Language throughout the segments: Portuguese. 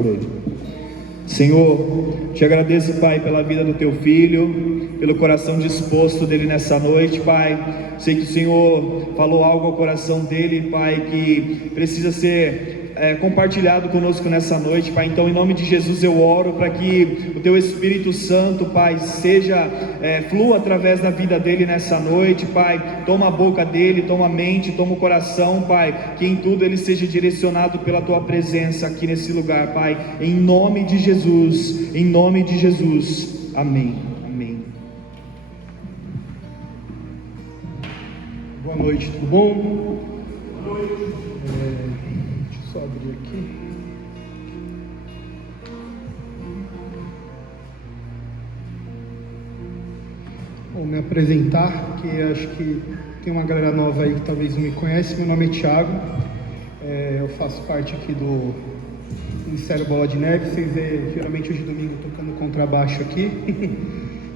por ele. Senhor, te agradeço, Pai, pela vida do teu filho, pelo coração disposto dele nessa noite, Pai. Sei que o Senhor falou algo ao coração dele, Pai, que precisa ser compartilhado conosco nessa noite, Pai. Então, em nome de Jesus, eu oro para que o teu Espírito Santo, Pai, flua através da vida dele nessa noite, Pai. Toma a boca dele, toma a mente, toma o coração, Pai, que em tudo ele seja direcionado pela tua presença aqui nesse lugar, Pai, em nome de Jesus, em nome de Jesus, amém, amém. Boa noite, tudo bom? Boa noite. Deixa eu só abrir aqui. Vou me apresentar, que acho que tem uma galera nova aí que talvez não me conhece. Meu nome é Thiago, eu faço parte aqui do Ministério Bola de Neve. Vocês vê, geralmente hoje domingo tocando contrabaixo aqui.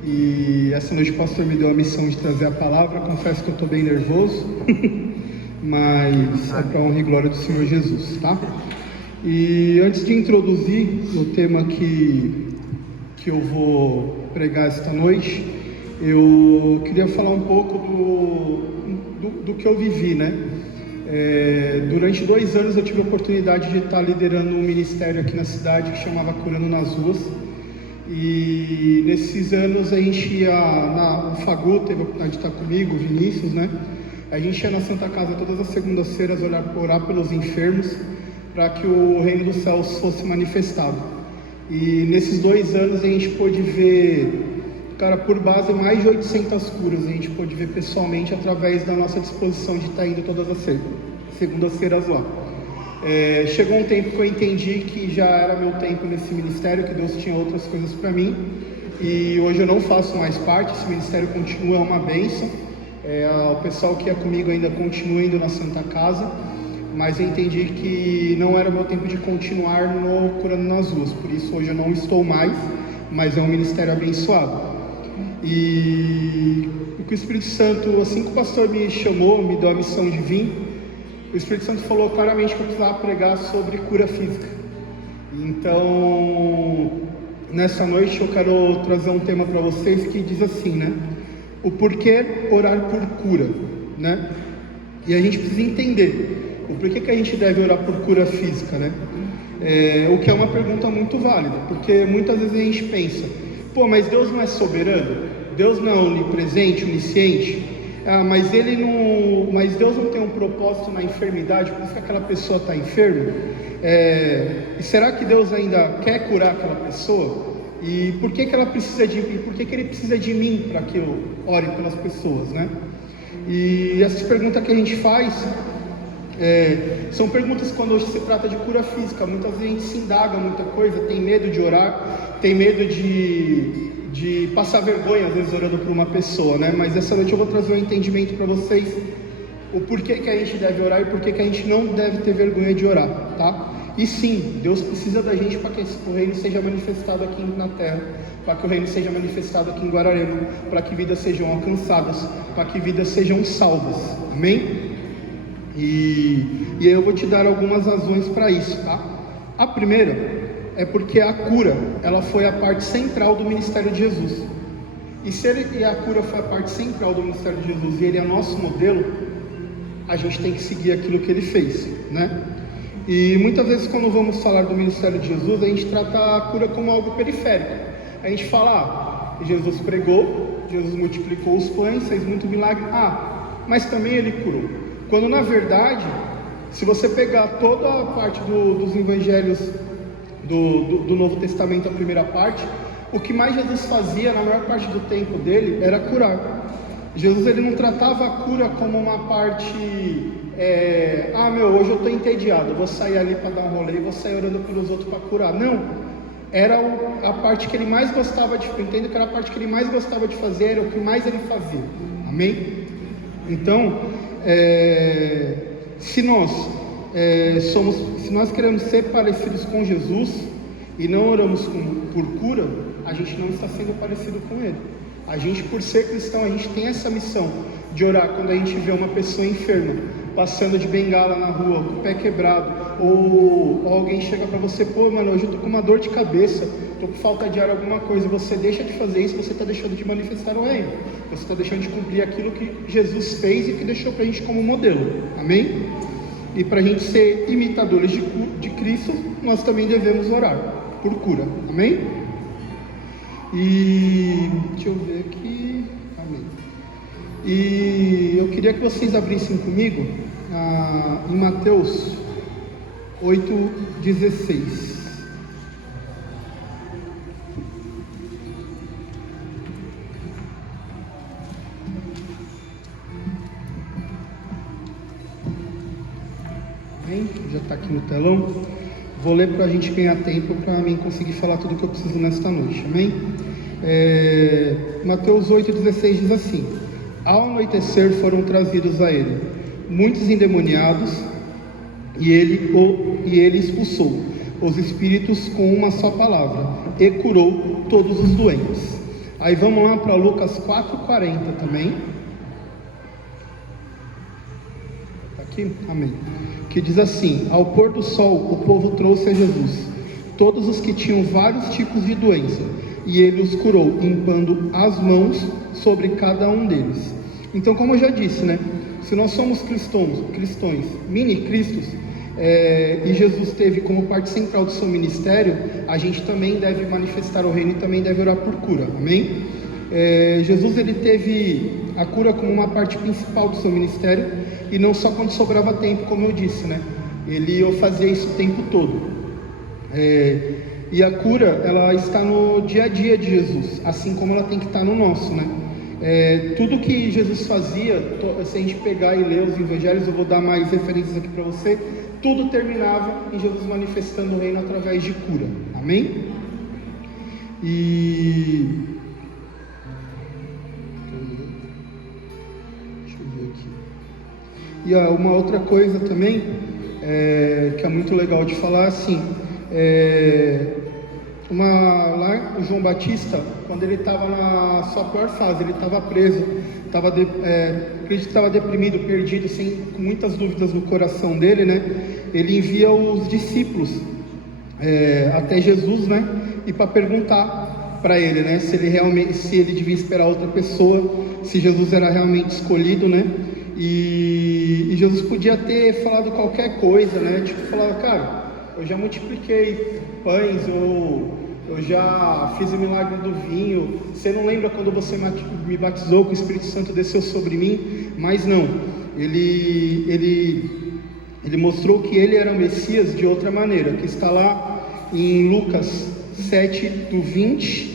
E essa noite o pastor me deu a missão de trazer a palavra. Confesso que eu estou bem nervoso, mas é para a honra e glória do Senhor Jesus, tá? E antes de introduzir o tema que eu vou pregar esta noite, eu queria falar um pouco do que eu vivi, né? Durante 2 anos eu tive a oportunidade de estar liderando um ministério aqui na cidade que chamava Curando nas Ruas. E nesses anos a gente ia o Fagu teve a oportunidade de estar comigo, o Vinícius, né? A gente ia na Santa Casa todas as segundas-feiras orar pelos enfermos, para que o reino dos céus fosse manifestado. E nesses 2 anos a gente pôde ver, cara, por base mais de 800 curas. A gente pôde ver pessoalmente através da nossa disposição de estar indo todas as segundas-feiras lá. Chegou um tempo que eu entendi que já era meu tempo nesse ministério, que Deus tinha outras coisas para mim, e hoje eu não faço mais parte. Esse ministério continua, uma bênção. O pessoal que é comigo ainda continua indo na Santa Casa, mas eu entendi que não era meu tempo de continuar no Curando nas Ruas. Por isso hoje eu não estou mais, mas é um ministério abençoado. E o Espírito Santo, assim que o pastor me chamou, me deu a missão de vir, o Espírito Santo falou claramente que eu precisava pregar sobre cura física. Então, nessa noite eu quero trazer um tema para vocês que diz assim, né? O porquê orar por cura, né? E a gente precisa entender o porquê que a gente deve orar por cura física, né? O que é uma pergunta muito válida, porque muitas vezes a gente pensa, pô, mas Deus não é soberano? Deus não é onipresente, onisciente? Mas Deus não tem um propósito na enfermidade, por isso que aquela pessoa está enferma? E será que Deus ainda quer curar aquela pessoa? E por que ela precisa por que ele precisa de mim para que eu ore pelas pessoas, né? E essas perguntas que a gente faz são perguntas quando se trata de cura física. Muitas vezes a gente se indaga muita coisa, tem medo de orar, tem medo de passar vergonha, às vezes, orando por uma pessoa, né? Mas essa noite eu vou trazer um entendimento para vocês, o porquê que a gente deve orar e porquê que a gente não deve ter vergonha de orar, tá? E sim, Deus precisa da gente para que o reino seja manifestado aqui na terra, para que o reino seja manifestado aqui em Guararema, para que vidas sejam alcançadas, para que vidas sejam salvas, amém? E aí eu vou te dar algumas razões para isso, tá? A primeira é porque a cura, ela foi a parte central do ministério de Jesus. E se a cura foi a parte central do ministério de Jesus e ele é nosso modelo, a gente tem que seguir aquilo que ele fez, né? E muitas vezes quando vamos falar do ministério de Jesus, a gente trata a cura como algo periférico. A gente fala, Jesus pregou, Jesus multiplicou os pães, fez muito milagre, mas também ele curou. Quando na verdade, se você pegar toda a parte dos evangelhos do Novo Testamento, a primeira parte, o que mais Jesus fazia na maior parte do tempo dele era curar. Jesus, ele não tratava a cura como uma parte, hoje eu estou entediado, eu vou sair ali para dar um rolê e vou sair orando pelos outros para curar. Não, era a parte que ele mais gostava de, entendo que era a parte que ele mais gostava de fazer, era o que mais ele fazia, amém? Então, se nós queremos ser parecidos com Jesus e não oramos por cura, a gente não está sendo parecido com ele. A gente, por ser cristão, a gente tem essa missão de orar quando a gente vê uma pessoa enferma, passando de bengala na rua, com o pé quebrado, ou alguém chega para você, pô, mano, hoje eu tô com uma dor de cabeça, tô com falta de ar, alguma coisa, você deixa de fazer isso, você está deixando de manifestar o reino, você está deixando de cumprir aquilo que Jesus fez e que deixou para a gente como modelo, amém? E para a gente ser imitadores de Cristo, nós também devemos orar por cura, amém? E deixa eu ver aqui, amém. E eu queria que vocês abrissem comigo em Mateus 8,16. Amém? Já está aqui no telão. Vou ler para a gente ganhar tempo, para mim conseguir falar tudo o que eu preciso nesta noite, amém? Mateus 8,16 diz assim: ao anoitecer foram trazidos a ele muitos endemoniados, e ele expulsou os espíritos com uma só palavra, e curou todos os doentes. Aí vamos lá para Lucas 4,40 também. Está aqui? Amém. Que diz assim: ao pôr do sol o povo trouxe a Jesus todos os que tinham vários tipos de doença, e ele os curou, impondo as mãos sobre cada um deles. Então, como eu já disse, né? Se nós somos cristãos, mini-cristos, e Jesus teve como parte central do seu ministério, a gente também deve manifestar o reino e também deve orar por cura, amém? Jesus, ele teve a cura como uma parte principal do seu ministério, e não só quando sobrava tempo, como eu disse, né? Ele fazia isso o tempo todo. E a cura, ela está no dia a dia de Jesus, assim como ela tem que estar no nosso, né? Tudo que Jesus fazia, se a gente pegar e ler os evangelhos, eu vou dar mais referências aqui para você, tudo terminava em Jesus manifestando o reino através de cura, amém? E deixa eu ver aqui. E uma outra coisa também, que é muito legal de falar, assim, lá o João Batista, quando ele estava na sua pior fase, ele estava preso, acredito que estava deprimido, perdido, com muitas dúvidas no coração dele, né? Ele envia os discípulos até Jesus, né? E para perguntar para ele, né? Se ele devia esperar outra pessoa, se Jesus era realmente escolhido, né? E Jesus podia ter falado qualquer coisa, né? Tipo, falava, cara, eu já multipliquei pães, ou eu já fiz o milagre do vinho, você não lembra quando você me batizou, que o Espírito Santo desceu sobre mim? Mas não, ele mostrou que ele era o Messias de outra maneira, que está lá em Lucas 7, do 20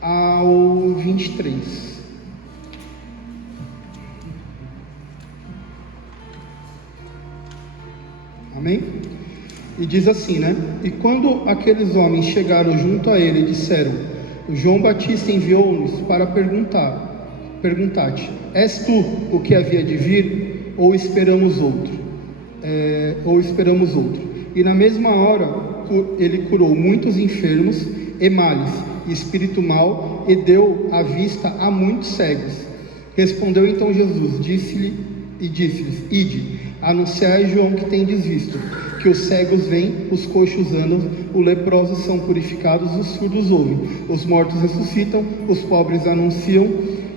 ao 23. Amém? E diz assim, né? E quando aqueles homens chegaram junto a ele, disseram: João Batista enviou-nos para perguntar-te, és tu o que havia de vir, ou esperamos outro? E na mesma hora ele curou muitos enfermos e males, e espírito mau, e deu a vista a muitos cegos. Respondeu então Jesus, disse-lhes: ide, anunciai a João que tendes visto, que os cegos veem, os coxos andam, os leprosos são purificados, os surdos ouvem, os mortos ressuscitam, os pobres anunciam,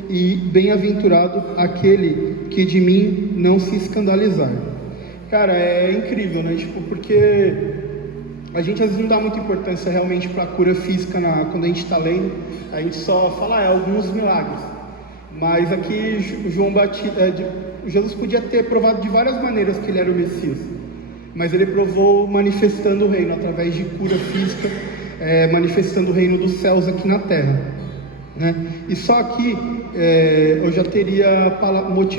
e bem-aventurado aquele que de mim não se escandalizar. Cara, é incrível, né? Tipo, porque a gente às vezes não dá muita importância realmente para a cura física quando a gente está lendo, a gente só fala alguns milagres. Mas aqui Jesus podia ter provado de várias maneiras que ele era o Messias, mas ele provou manifestando o reino através de cura física, manifestando o reino dos céus aqui na terra, né? E só aqui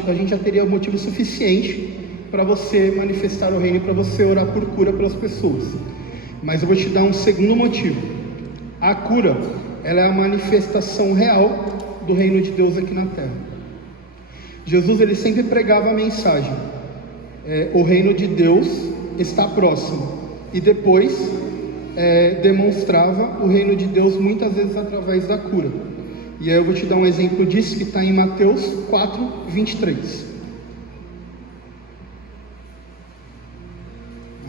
a gente já teria motivo suficiente para você manifestar o reino e para você orar por cura pelas pessoas. Mas eu vou te dar um segundo motivo. A cura, ela é a manifestação real do reino de Deus aqui na terra. Jesus, ele sempre pregava a mensagem: o reino de Deus está próximo, e depois demonstrava o reino de Deus muitas vezes através da cura. E aí eu vou te dar um exemplo disso que está em Mateus 4, 23.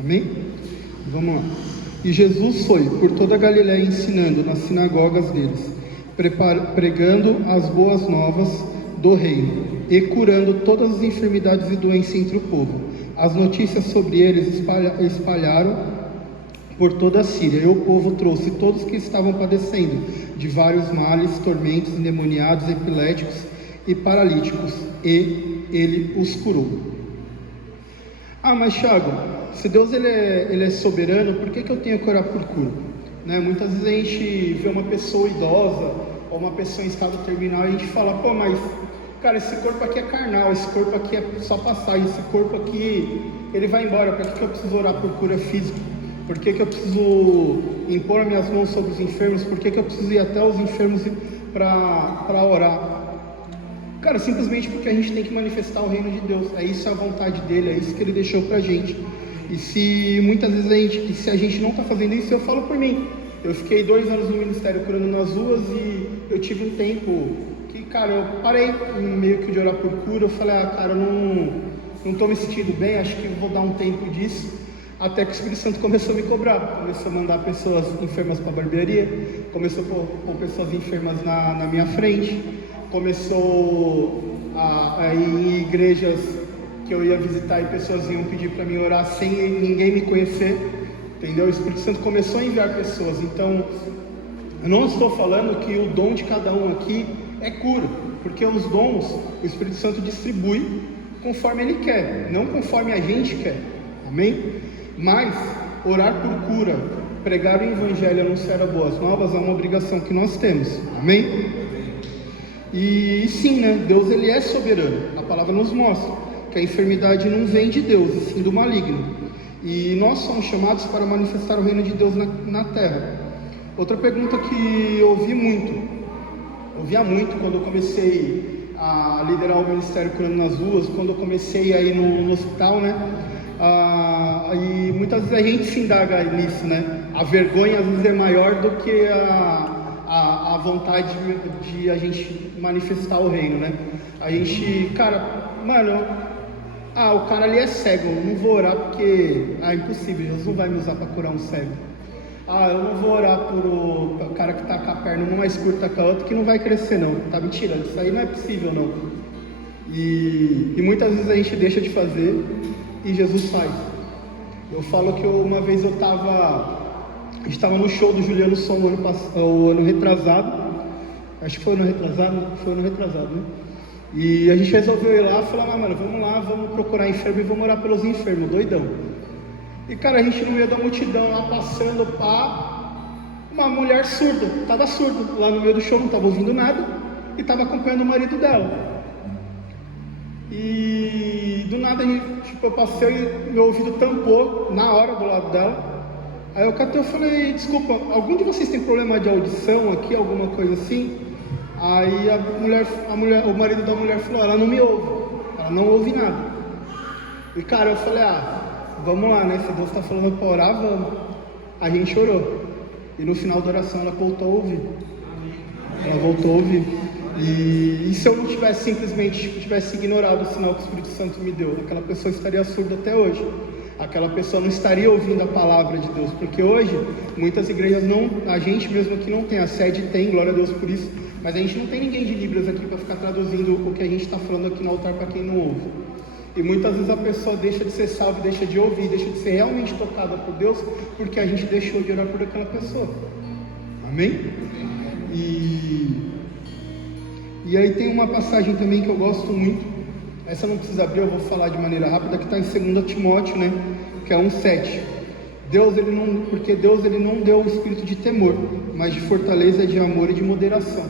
Amém? Vamos lá. E Jesus foi por toda a Galiléia ensinando nas sinagogas deles, pregando as boas novas do reino e curando todas as enfermidades e doenças entre o povo. As notícias sobre eles espalharam por toda a Síria, e o povo trouxe todos que estavam padecendo de vários males, tormentos, endemoniados, epiléticos e paralíticos, e ele os curou. Mas Thiago, se Deus ele é soberano, por que eu tenho que orar por cura? Né? Muitas vezes a gente vê uma pessoa idosa ou uma pessoa em estado terminal e a gente fala, mas cara, esse corpo aqui é carnal, esse corpo aqui é só passagem, esse corpo aqui ele vai embora, para que eu preciso orar por cura física? Por que eu preciso impor as minhas mãos sobre os enfermos? Por que eu preciso ir até os enfermos para orar? Cara, simplesmente porque a gente tem que manifestar o reino de Deus. É isso a vontade dele, é isso que ele deixou pra gente. E se muitas vezes se a gente não está fazendo isso, eu falo por mim. Eu fiquei 2 anos no ministério curando nas ruas e eu tive um tempo que, cara, eu parei meio que de orar por cura. Eu falei, cara, eu não estou me sentindo bem, acho que vou dar um tempo disso. Até que o Espírito Santo começou a me cobrar, começou a mandar pessoas enfermas para a barbearia, começou a pôr pessoas enfermas na minha frente, começou a ir em igrejas que eu ia visitar e pessoas iam pedir para mim orar sem ninguém me conhecer, entendeu? O Espírito Santo começou a enviar pessoas. Então, eu não estou falando que o dom de cada um aqui é cura, porque os dons o Espírito Santo distribui conforme ele quer, não conforme a gente quer, amém? Mas orar por cura, pregar o evangelho, anunciar as boas novas é uma obrigação que nós temos, amém? E sim, né? Deus ele é soberano. A palavra nos mostra que a enfermidade não vem de Deus, e sim do maligno. E nós somos chamados para manifestar o reino de Deus na terra. Outra pergunta que eu ouvia muito quando eu comecei a liderar o ministério curando nas ruas, quando eu comecei a ir no hospital, né? E muitas vezes a gente se indaga nisso, né? A vergonha às vezes é maior do que a vontade de a gente manifestar o reino, né? A gente, cara, o cara ali é cego, eu não vou orar porque, é impossível, Deus não vai me usar para curar um cego. Eu não vou orar por o cara que está com a perna uma mais curta que a outra, que não vai crescer não, tá mentira, isso aí não é possível não. E muitas vezes a gente deixa de fazer e Jesus faz. Eu falo que uma vez a gente estava no show do Juliano Som o ano retrasado, acho que foi ano retrasado, né? E a gente resolveu ir lá e falar, vamos lá, vamos procurar enfermo e vamos orar pelos enfermos, doidão. E cara, a gente no meio da multidão lá passando, uma mulher surda, estava surda, lá no meio do show, não estava ouvindo nada, e estava acompanhando o marido dela. E do nada, eu passei e meu ouvido tampou na hora do lado dela. Aí eu catei, eu falei, desculpa, algum de vocês tem problema de audição aqui, alguma coisa assim? Aí o marido da mulher falou, ela não me ouve, ela não ouve nada. E cara, eu falei, vamos lá, né? Se Deus está falando para orar, vamos. A gente orou. E no final da oração ela voltou a ouvir. Ela voltou a ouvir. E se eu não tivesse ignorado o sinal que o Espírito Santo me deu, aquela pessoa estaria surda até hoje. Aquela pessoa não estaria ouvindo a palavra de Deus. Porque hoje, muitas igrejas a gente mesmo aqui não tem, a sede tem, glória a Deus por isso, mas a gente não tem ninguém de Libras aqui para ficar traduzindo o que a gente está falando aqui no altar para quem não ouve. E muitas vezes a pessoa deixa de ser salva, deixa de ouvir, deixa de ser realmente tocada por Deus, porque a gente deixou de orar por aquela pessoa. Amém? E aí tem uma passagem também que eu gosto muito, essa não precisa abrir, eu vou falar de maneira rápida, que está em 2 Timóteo, né? Que é 1,7. Porque Deus ele não deu o espírito de temor, mas de fortaleza, de amor e de moderação.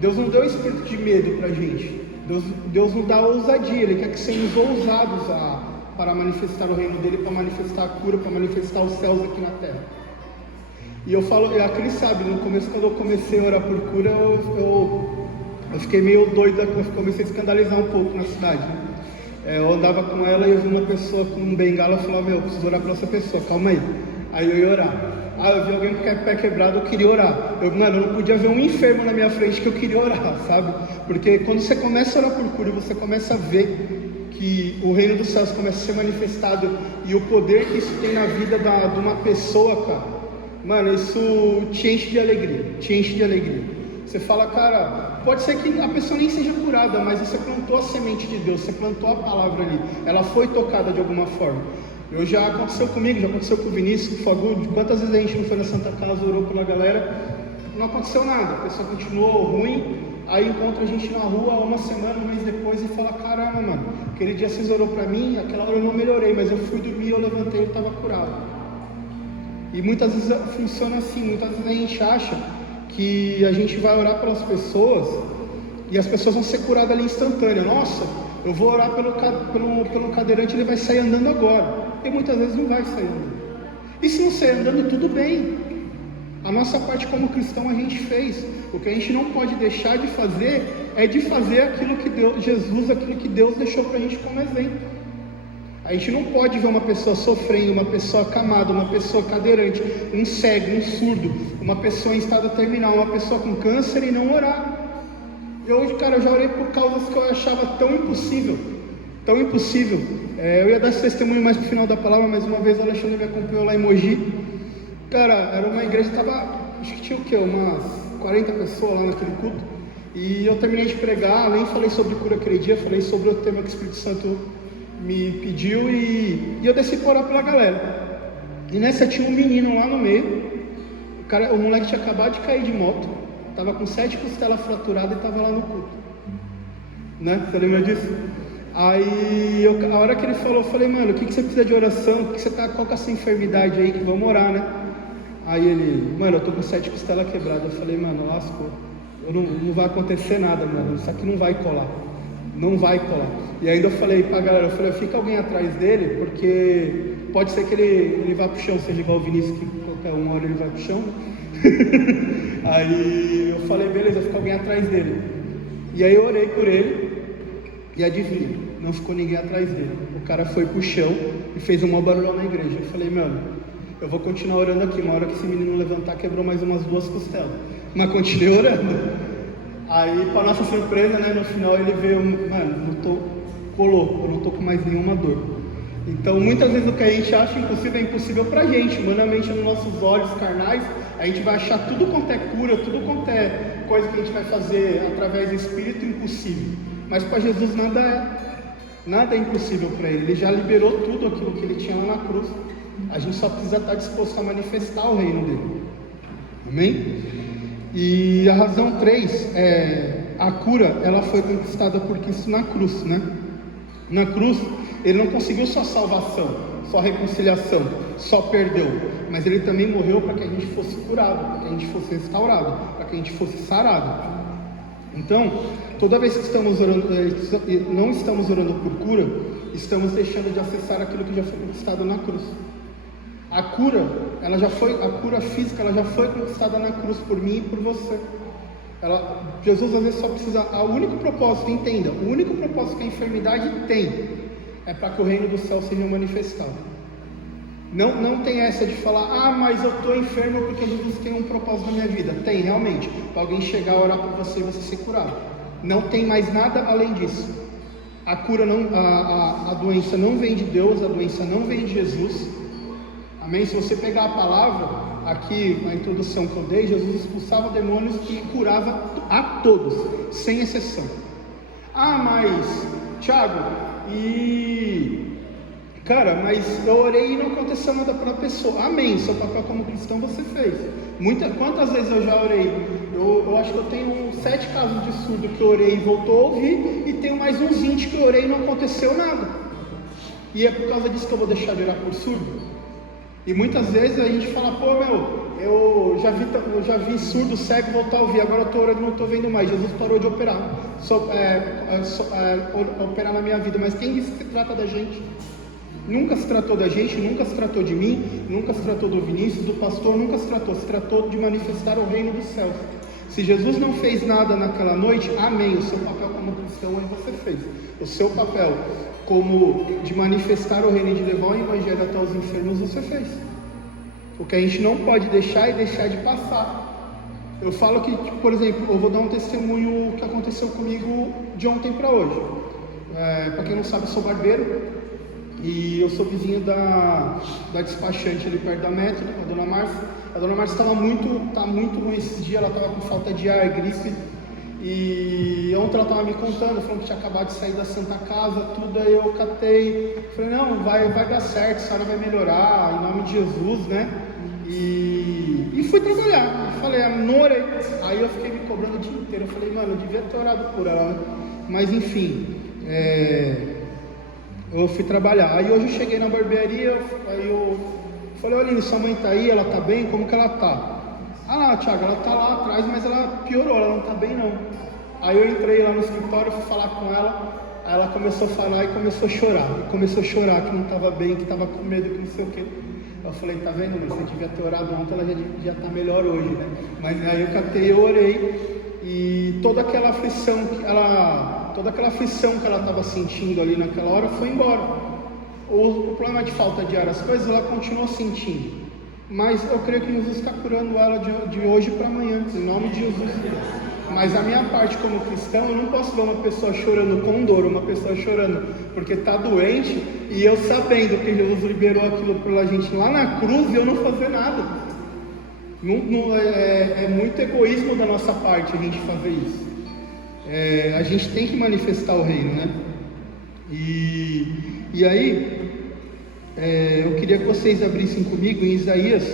Deus não deu o espírito de medo para a gente. Deus nos dá ousadia, Ele quer que sejamos ousados para manifestar o reino dEle, para manifestar a cura, para manifestar os céus aqui na terra. E eu falo, a Cris sabe, no começo quando eu comecei a orar por cura, eu fiquei meio doido, eu comecei a escandalizar um pouco na cidade, né? Eu andava com ela e eu vi uma pessoa com um bengala, eu falava, eu preciso orar para essa pessoa, calma aí. Aí eu ia orar. Eu vi alguém com o pé quebrado, eu queria orar. Eu não podia ver um enfermo na minha frente que eu queria orar, sabe? Porque quando você começa a orar por cura, você começa a ver que o reino dos céus começa a ser manifestado e o poder que isso tem na vida de uma pessoa, cara, mano, isso te enche de alegria, Você fala, cara, pode ser que a pessoa nem seja curada, mas você plantou a semente de Deus, você plantou a palavra ali, ela foi tocada de alguma forma. Já aconteceu comigo, já aconteceu com o Vinícius, com o Fagudo. Quantas vezes a gente não foi na Santa Casa, orou pela galera, não aconteceu nada, a pessoa continuou ruim, aí encontra a gente na rua uma semana, um mês depois e fala, caramba, mano, aquele dia vocês orou pra mim, aquela hora eu não melhorei, mas eu fui dormir, eu levantei e eu estava curado. E muitas vezes funciona assim, muitas vezes a gente acha que a gente vai orar pelas pessoas e as pessoas vão ser curadas ali instantânea. Nossa, eu vou orar pelo cadeirante, ele vai sair andando agora. E muitas vezes não vai sair andando. E se não sair andando, tudo bem. A nossa parte como cristão a gente fez. O que a gente não pode deixar de fazer é de fazer aquilo que aquilo que Deus deixou para a gente como exemplo. A gente não pode ver uma pessoa sofrendo, uma pessoa acamada, uma pessoa cadeirante, um cego, um surdo, uma pessoa em estado terminal, uma pessoa com câncer e não orar. Eu já orei por causas que eu achava tão impossível. Eu ia dar esse testemunho mais pro final da palavra, mas uma vez o Alexandre me acompanhou lá em Mogi. Cara, era uma igreja, acho que tinha o quê? Umas 40 pessoas lá naquele culto. E eu terminei de pregar, nem falei sobre cura aquele dia, falei sobre o tema que o Espírito Santo me pediu e eu desci para orar pela galera. E nessa tinha um menino lá no meio. O moleque tinha acabado de cair de moto, estava com 7 costelas fraturadas e estava lá no culto. Né? Você lembra disso? Aí, a hora que ele falou, eu falei, mano, o que você precisa de oração? Qual que é a sua enfermidade aí que vamos orar, né? Aí ele, mano, eu tô com 7 costelas quebradas. Eu falei, mano, lascou. Não vai acontecer nada, mano. Isso aqui não vai colar. Não vai colar. E ainda eu falei pra galera, fica alguém atrás dele, porque pode ser que ele vá pro chão, seja igual o Vinícius, que qualquer uma hora ele vai pro chão. Aí eu falei, beleza, fica alguém atrás dele. E aí eu orei por ele, e adivinha, não ficou ninguém atrás dele. O cara foi pro chão e fez um maior barulhão na igreja. Eu falei, mano, eu vou continuar orando aqui. Uma hora que esse menino levantar, quebrou mais umas 2 costelas. Mas continuei orando. Aí, para nossa surpresa, né, no final ele veio, mano, eu não tô com mais nenhuma dor. Então, muitas vezes o que a gente acha impossível é impossível pra gente. Humanamente, nos nossos olhos carnais, a gente vai achar tudo quanto é cura, tudo quanto é coisa que a gente vai fazer através do Espírito impossível. Mas para Jesus nada é impossível para ele. Ele já liberou tudo aquilo que ele tinha lá na cruz. A gente só precisa estar disposto a manifestar o reino dele. Amém? E a razão 3 é a cura, ela foi conquistada por Cristo na cruz, né? Na cruz, ele não conseguiu só salvação, só reconciliação, só perdeu, mas ele também morreu para que a gente fosse curado, para que a gente fosse restaurado, para que a gente fosse sarado. Então, toda vez que estamos orando, não estamos orando por cura, estamos deixando de acessar aquilo que já foi conquistado na cruz. A cura física, ela já foi conquistada na cruz por mim e por você. Jesus às vezes só precisa, o único propósito, entenda, o único propósito que a enfermidade tem é para que o reino do céu seja manifestado. Não tem essa de falar, mas eu estou enfermo porque Jesus tem um propósito na minha vida. Tem, realmente, para alguém chegar a orar por você e você ser curado. Não tem mais nada além disso. A cura a doença não vem de Deus, a doença não vem de Jesus. Amém? Se você pegar a palavra, aqui na introdução que eu dei, Jesus expulsava demônios e curava a todos, sem exceção. Mas, Thiago, mas eu orei e não aconteceu nada para a pessoa. Amém, seu papel como cristão você fez. Quantas vezes eu já orei? Eu acho que eu tenho 7 casos de surdo que eu orei e voltou a ouvir, e tenho mais uns 20 que eu orei e não aconteceu nada. E é por causa disso que eu vou deixar de orar por surdo? E muitas vezes a gente fala, eu já vi surdo, cego voltar a ouvir, agora eu estou orando e não estou vendo mais. Jesus parou de operar, operar na minha vida, mas quem disse que se trata da gente? Nunca se tratou da gente, nunca se tratou de mim, nunca se tratou do Vinícius, do pastor, nunca se tratou de manifestar o reino dos céus. Se Jesus não fez nada naquela noite, amém, o seu papel como cristão aí você fez. O seu papel como de manifestar o reino e de levar o evangelho até os enfermos, você fez. O que a gente não pode deixar é deixar de passar. Eu falo que, por exemplo, eu vou dar um testemunho que aconteceu comigo de ontem para hoje. Para quem não sabe, eu sou barbeiro. E eu sou vizinho da despachante ali perto da Metro, a Dona Márcia. A Dona Márcia tá muito ruim esses dias, ela estava com falta de ar, gripe. E ontem ela estava me contando, falando que tinha acabado de sair da Santa Casa, tudo. Aí eu catei, falei, não, vai dar certo, a senhora vai melhorar, em nome de Jesus, né? E fui trabalhar. Eu falei, não orei. Aí eu fiquei me cobrando o dia inteiro. Eu falei, mano, eu devia ter orado por ela, né? Mas enfim, eu fui trabalhar. Aí hoje eu cheguei na barbearia, aí eu falei, Aline, sua mãe tá aí, ela tá bem? Como que ela tá? Ah, Thiago, ela tá lá atrás, mas ela piorou, ela não tá bem não. Aí eu entrei lá no escritório, fui falar com ela, aí ela começou a falar e começou a chorar. Que não tava bem, que tava com medo, que não sei o quê. Eu falei, tá vendo, mãe, você devia ter orado ontem, ela já tá melhor hoje, né? Mas aí eu catei, eu orei, e toda aquela aflição que ela estava sentindo ali naquela hora foi embora. O problema de falta de ar, as coisas, ela continuou sentindo. Mas eu creio que Jesus está curando ela de hoje para amanhã, em nome de Jesus. Mas a minha parte como cristão, eu não posso ver uma pessoa chorando com dor, uma pessoa chorando porque está doente, e eu sabendo que Jesus liberou aquilo pela gente lá na cruz e eu não fazer nada. É muito egoísmo da nossa parte a gente fazer isso. A gente tem que manifestar o reino, né? E aí, eu queria que vocês abrissem comigo em Isaías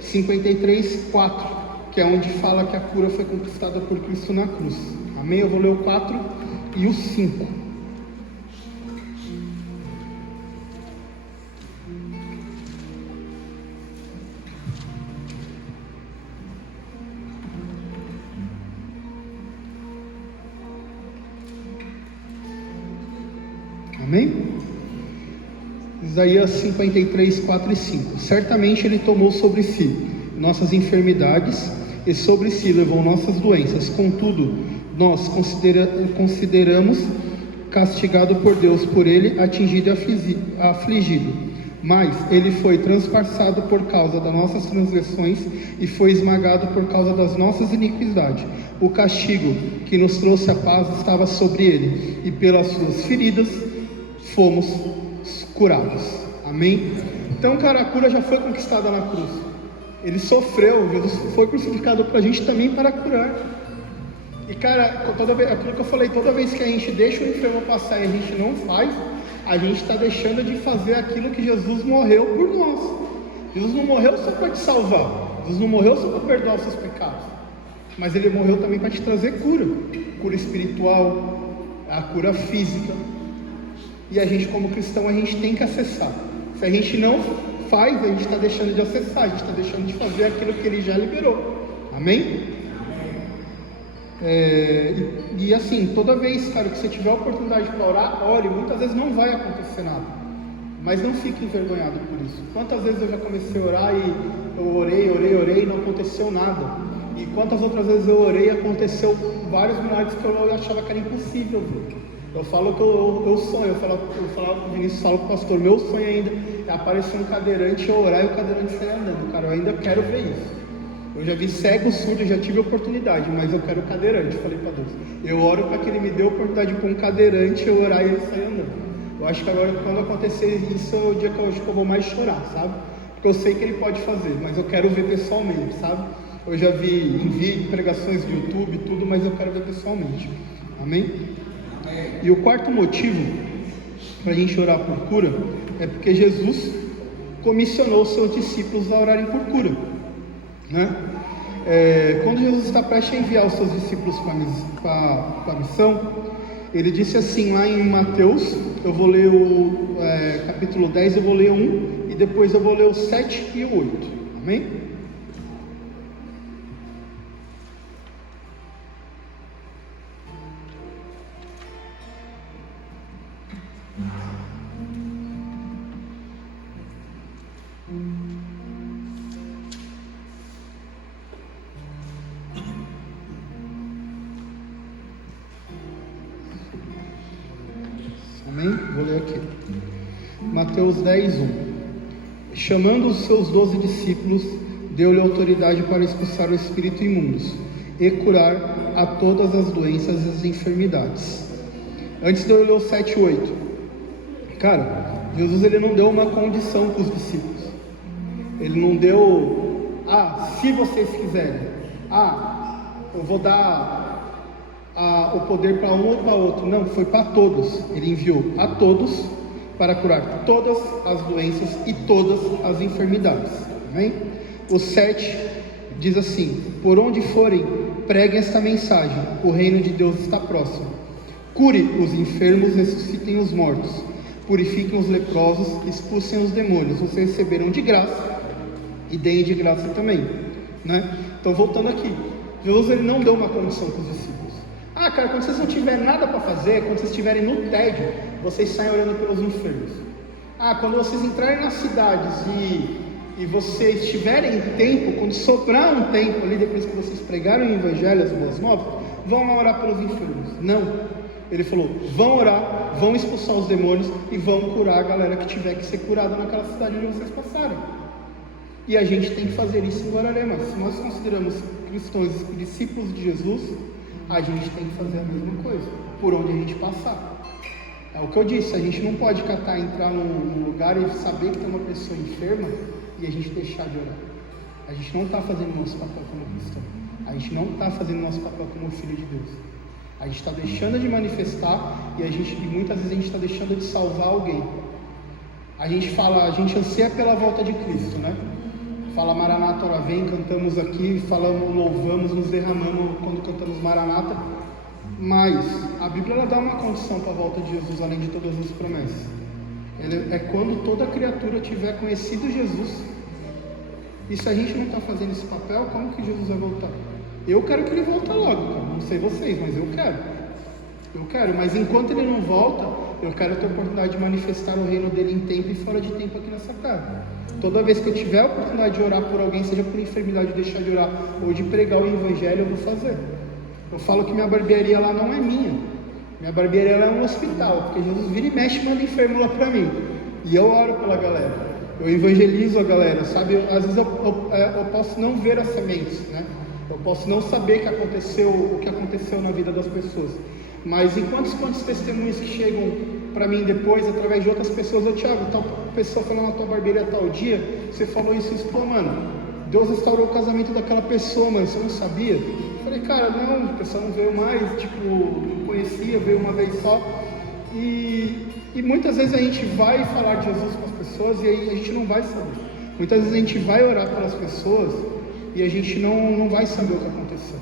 53:4, que é onde fala que a cura foi conquistada por Cristo na cruz. Amém? Eu vou ler o 4 e o 5. Amém? Isaías 53:4 e 5. Certamente Ele tomou sobre si nossas enfermidades e sobre si levou nossas doenças. Contudo, nós consideramos castigado por Deus, por Ele atingido e afligido. Mas Ele foi transpassado por causa das nossas transgressões e foi esmagado por causa das nossas iniquidades. O castigo que nos trouxe a paz estava sobre Ele, e pelas suas feridas fomos curados. Amém? Então, cara, a cura já foi conquistada na cruz. Ele sofreu, Jesus foi crucificado para a gente também para curar. E, cara, aquilo que eu falei, toda vez que a gente deixa o enfermo passar e a gente não faz, a gente está deixando de fazer aquilo que Jesus morreu por nós. Jesus não morreu só para te salvar, Jesus não morreu só para perdoar os seus pecados, mas Ele morreu também para te trazer cura espiritual, a cura física. E a gente, como cristão, a gente tem que acessar. Se a gente não faz, a gente está deixando de acessar, a gente está deixando de fazer aquilo que Ele já liberou. Amém? E assim, toda vez, cara, que você tiver a oportunidade para orar, ore. Muitas vezes não vai acontecer nada, mas não fique envergonhado por isso. Quantas vezes eu já comecei a orar e eu orei e não aconteceu nada? E quantas outras vezes eu orei e aconteceu vários milagres que eu achava que era impossível ver. Eu falo que eu sonho, eu falava com o Vinícius, falo com o pastor, meu sonho ainda é aparecer um cadeirante, eu orar e o cadeirante sair andando. Cara, eu ainda quero ver isso. Eu já vi cego, surdo, já tive oportunidade, mas eu quero cadeirante. Eu falei para Deus, eu oro para que Ele me dê a oportunidade de pôr um cadeirante, eu orar e ele sair andando. Eu acho que agora, quando acontecer isso, é o dia que eu vou mais chorar, sabe? Porque eu sei que Ele pode fazer, mas eu quero ver pessoalmente, sabe? Eu já vi em vídeo, pregações do YouTube, tudo, mas eu quero ver pessoalmente. Amém? E o quarto motivo para a gente orar por cura é porque Jesus comissionou os seus discípulos a orarem por cura, né? Quando Jesus está prestes a enviar os seus discípulos para a missão, Ele disse assim lá em Mateus, eu vou ler o capítulo 10, eu vou ler 1 e depois eu vou ler o 7 e o 8, amém? Amém? Vou ler aqui. Mateus 10:1. Chamando os seus 12 discípulos, deu-lhe autoridade para expulsar o espírito imundos e curar a todas as doenças e as enfermidades. Antes de eu ler o 7 e 8, Cara, Jesus ele não deu uma condição para os discípulos. Ele não deu, se vocês quiserem, eu vou dar o poder para um ou para outro. Não, foi para todos. Ele enviou a todos para curar todas as doenças e todas as enfermidades. Amém? O 7 diz assim: por onde forem, preguem esta mensagem: o reino de Deus está próximo. Cure os enfermos, ressuscitem os mortos, purifiquem os leprosos, expulsem os demônios. Vocês receberam de graça e deem de graça também, né? Então, voltando aqui, Jesus ele não deu uma condição para os discípulos. Cara, quando vocês não tiverem nada para fazer, quando vocês estiverem no tédio, vocês saem orando pelos enfermos. Quando vocês entrarem nas cidades e vocês tiverem tempo, quando sobrar um tempo ali, depois que vocês pregaram o evangelho, as boas novas, vão lá orar pelos enfermos. Não. Ele falou: vão orar, vão expulsar os demônios e vão curar a galera que tiver que ser curada naquela cidade onde vocês passarem. E a gente tem que fazer isso em Guararema. Se nós consideramos cristãos e discípulos de Jesus, a gente tem que fazer a mesma coisa, por onde a gente passar. É o que eu disse, a gente não pode entrar num lugar e saber que tem uma pessoa enferma e a gente deixar de orar. A gente não está fazendo nosso papel como cristão. A gente não está fazendo nosso papel como filho de Deus. A gente está deixando de manifestar e muitas vezes a gente está deixando de salvar alguém. A gente anseia pela volta de Cristo, né? Fala Maranata, ora vem, cantamos aqui, falamos, louvamos, nos derramamos quando cantamos Maranata. Mas a Bíblia ela dá uma condição para a volta de Jesus, além de todas as promessas. É quando toda criatura tiver conhecido Jesus. E se a gente não está fazendo esse papel, como que Jesus vai voltar? Eu quero que ele volte logo, cara. Não sei vocês, mas eu quero, mas enquanto ele não volta, eu quero ter a oportunidade de manifestar o reino dele em tempo e fora de tempo aqui nessa terra. Toda vez que eu tiver a oportunidade de orar por alguém, seja por enfermidade, de deixar de orar, ou de pregar o evangelho, eu vou fazer. Eu falo que minha barbearia lá não é minha. Minha barbearia lá é um hospital, porque Jesus vira e mexe e manda enfermo lá para mim. E eu oro pela galera, eu evangelizo a galera, sabe? Às vezes eu posso não ver as sementes, né? Eu posso não saber o que aconteceu na vida das pessoas, mas enquanto quantos testemunhos que chegam para mim depois, através de outras pessoas, Thiago, tal pessoa falou na tua barbearia tal dia, você falou isso, pô, mano, Deus restaurou o casamento daquela pessoa, mano, você não sabia? Eu falei, cara, não, a pessoa não veio mais, não conhecia, veio uma vez só, e muitas vezes a gente vai falar de Jesus com as pessoas e aí a gente não vai saber. Muitas vezes a gente vai orar pelas pessoas e a gente não vai saber o que aconteceu.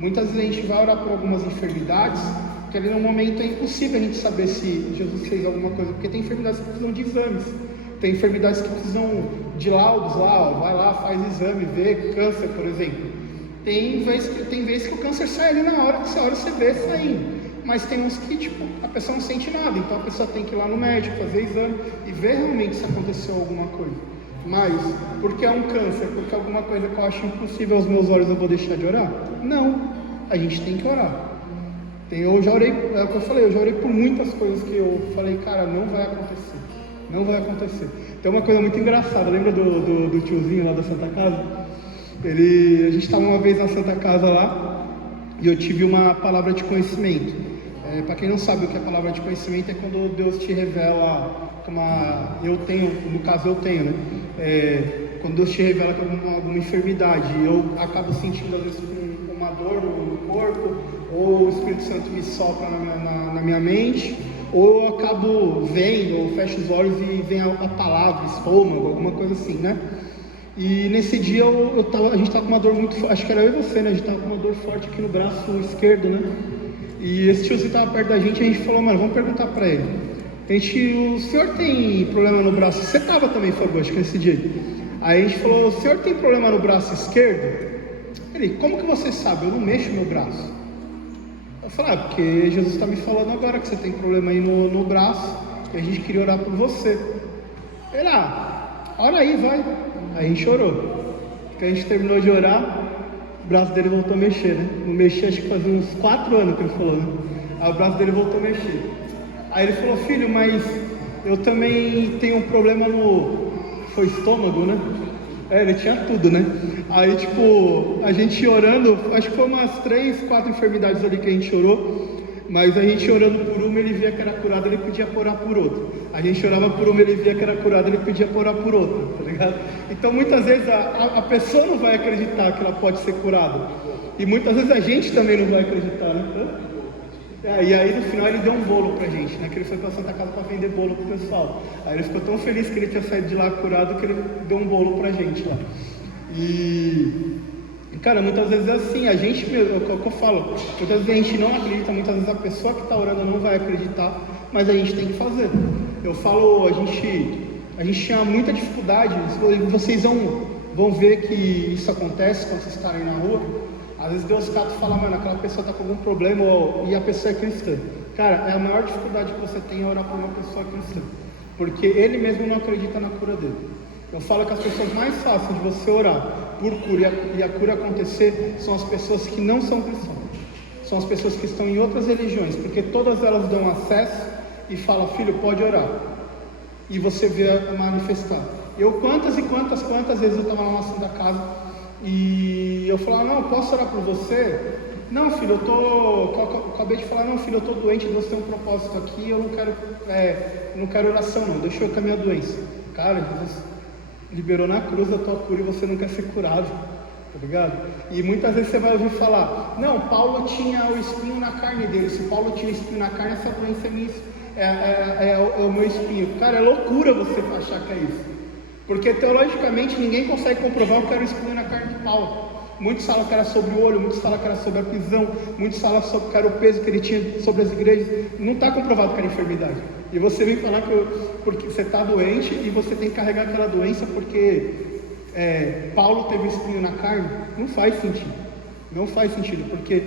Muitas vezes a gente vai orar por algumas enfermidades, que ali no momento é impossível a gente saber se Jesus fez alguma coisa, porque tem enfermidades que precisam de exames, tem enfermidades que precisam de laudos lá, vai lá, faz exame, vê câncer, por exemplo. Tem vezes que o câncer sai ali na hora que você vê saindo, mas tem uns que a pessoa não sente nada, então a pessoa tem que ir lá no médico, fazer exame e ver realmente se aconteceu alguma coisa. Mas, porque é um câncer, porque alguma coisa que eu acho impossível aos meus olhos eu vou deixar de orar? Não, a gente tem que orar. Eu já orei, é o que eu falei, eu já orei por muitas coisas que eu falei, cara, não vai acontecer. Tem uma coisa muito engraçada, lembra do tiozinho lá da Santa Casa? A gente estava uma vez na Santa Casa lá, e eu tive uma palavra de conhecimento. Para quem não sabe o que é palavra de conhecimento, é quando Deus te revela eu tenho, né? Quando Deus te revela alguma enfermidade, eu acabo sentindo às vezes uma dor no corpo, ou o Espírito Santo me sopra na minha mente, ou eu acabo vendo, ou fecho os olhos e vem a palavra, estômago, alguma coisa assim, né? E nesse dia a gente estava com uma dor muito forte, acho que era eu e você, né? A gente estava com uma dor forte aqui no braço esquerdo, né? E esse tiozinho estava perto da gente e a gente falou, mano, vamos perguntar para ele. O senhor tem problema no braço? Você estava também, Fábio, acho que nesse dia. Aí a gente falou, o senhor tem problema no braço esquerdo? Ele, como que você sabe? Eu não mexo meu braço. Eu falei, porque Jesus está me falando agora que você tem problema aí no braço e a gente queria orar por você. Ele, ora aí, vai. Aí a gente orou. Porque a gente terminou de orar, o braço dele voltou a mexer, né? Não mexia, acho que fazia uns 4 anos que ele falou, né? Aí o braço dele voltou a mexer. Aí ele falou, filho, mas eu também tenho um problema foi estômago, né? Ele tinha tudo, né? Aí, a gente orando, acho que foi umas 3, 4 enfermidades ali que a gente orou. Mas a gente orando por uma, ele via que era curado, ele podia orar por outra. A gente orava por uma, ele via que era curado, ele podia orar por outra, tá ligado? Então muitas vezes a pessoa não vai acreditar que ela pode ser curada. E muitas vezes a gente também não vai acreditar, né? E aí no final ele deu um bolo pra gente, né? Que ele foi pra Santa Casa pra vender bolo pro pessoal. Aí ele ficou tão feliz que ele tinha saído de lá curado que ele deu um bolo pra gente lá. E cara, muitas vezes é assim, a gente, é o que eu falo, muitas vezes a gente não acredita, muitas vezes a pessoa que está orando não vai acreditar, mas a gente tem que fazer. Eu falo, a gente tinha muita dificuldade, vocês vão ver que isso acontece quando vocês estarem na rua. Às vezes Deus cata e fala, mano, aquela pessoa está com algum problema e a pessoa é cristã. Cara, é a maior dificuldade que você tem é orar por uma pessoa cristã, porque ele mesmo não acredita na cura dele. Eu falo que as pessoas mais fáceis de você orar por cura e a cura acontecer são as pessoas que não são cristãs. São as pessoas que estão em outras religiões, porque todas elas dão acesso e falam, filho, pode orar. E você vê a manifestar. Eu quantas vezes eu estava lá na Santa Casa e eu falava, não, eu posso orar por você? Não, filho, eu acabei de falar, não, filho, eu estou doente, Deus tem um propósito aqui, eu não quero oração não, deixa eu com a minha doença. Cara, Jesus liberou na cruz a tua cura e você não quer ser curado, tá ligado? E muitas vezes você vai ouvir falar, não, Paulo tinha o espinho na carne dele, se Paulo tinha o espinho na carne, essa doença é minha, é o meu espinho. Cara, é loucura você achar que é isso, porque teologicamente ninguém consegue comprovar o que era o espinho na carne de Paulo. Muitos falam que era sobre o olho, muitos falam que era sobre a prisão, muitos falam que era o peso que ele tinha sobre as igrejas. Não está comprovado que era enfermidade. E você vem falar porque você está doente e você tem que carregar aquela doença porque Paulo teve espinho na carne. Não faz sentido. Não faz sentido, porque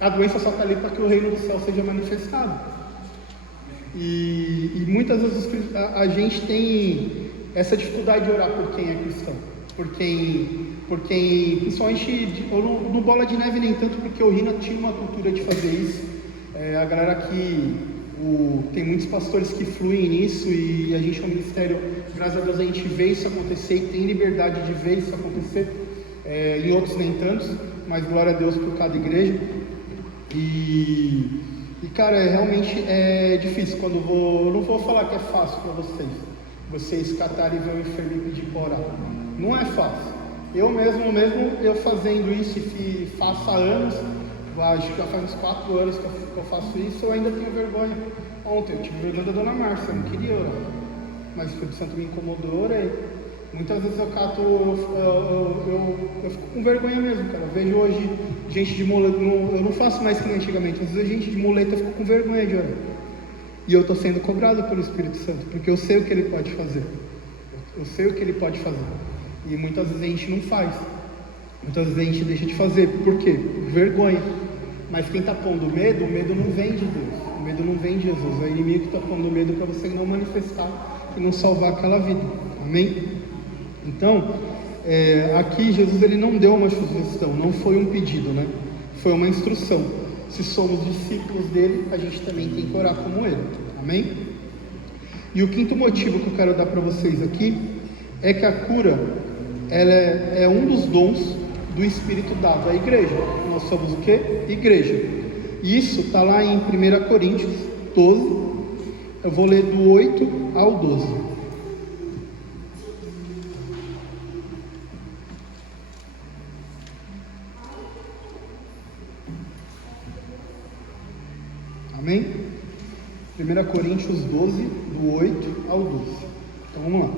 a doença só está ali para que o reino do céu seja manifestado. E muitas vezes a gente tem essa dificuldade de orar por quem é cristão, por quem principalmente no Bola de Neve nem tanto, porque o Rina tinha uma cultura de fazer isso. A galera aqui, tem muitos pastores que fluem nisso e a gente é um ministério, graças a Deus a gente vê isso acontecer e tem liberdade de ver isso acontecer, em outros nem tantos, mas glória a Deus por cada igreja. E cara, realmente é difícil quando eu não vou falar que é fácil para vocês catarem e ver o enfermo e pedir para orar. Não é fácil. Eu mesmo fazendo isso e faço há anos, acho que já faz uns 4 anos que eu faço isso, eu ainda tenho vergonha. Ontem eu tive vergonha da Dona Márcia, eu não queria orar, mas o Espírito Santo me incomodou, eu orei. Muitas vezes eu fico com vergonha mesmo, cara. Eu vejo hoje gente de muleta, eu não faço mais que antigamente, às vezes gente de muleta eu fico com vergonha de orar. E eu estou sendo cobrado pelo Espírito Santo, porque eu sei o que ele pode fazer. Eu sei o que ele pode fazer. E muitas vezes a gente não faz. Muitas vezes a gente deixa de fazer. Por quê? Vergonha. Mas quem está pondo medo, o medo não vem de Deus. O medo não vem de Jesus. É o inimigo que está pondo medo para você não manifestar e não salvar aquela vida. Amém? Então, aqui Jesus ele não deu uma sugestão, não foi um pedido, né? Foi uma instrução. Se somos discípulos dele, a gente também tem que orar como ele. Amém? E o quinto motivo que eu quero dar para vocês aqui é que a cura ela é um dos dons do Espírito dado à igreja. Nós somos o quê? Igreja. E isso está lá em 1 Coríntios 12. Eu vou ler do 8 ao 12. Amém? 1 Coríntios 12, do 8 ao 12. Então vamos lá.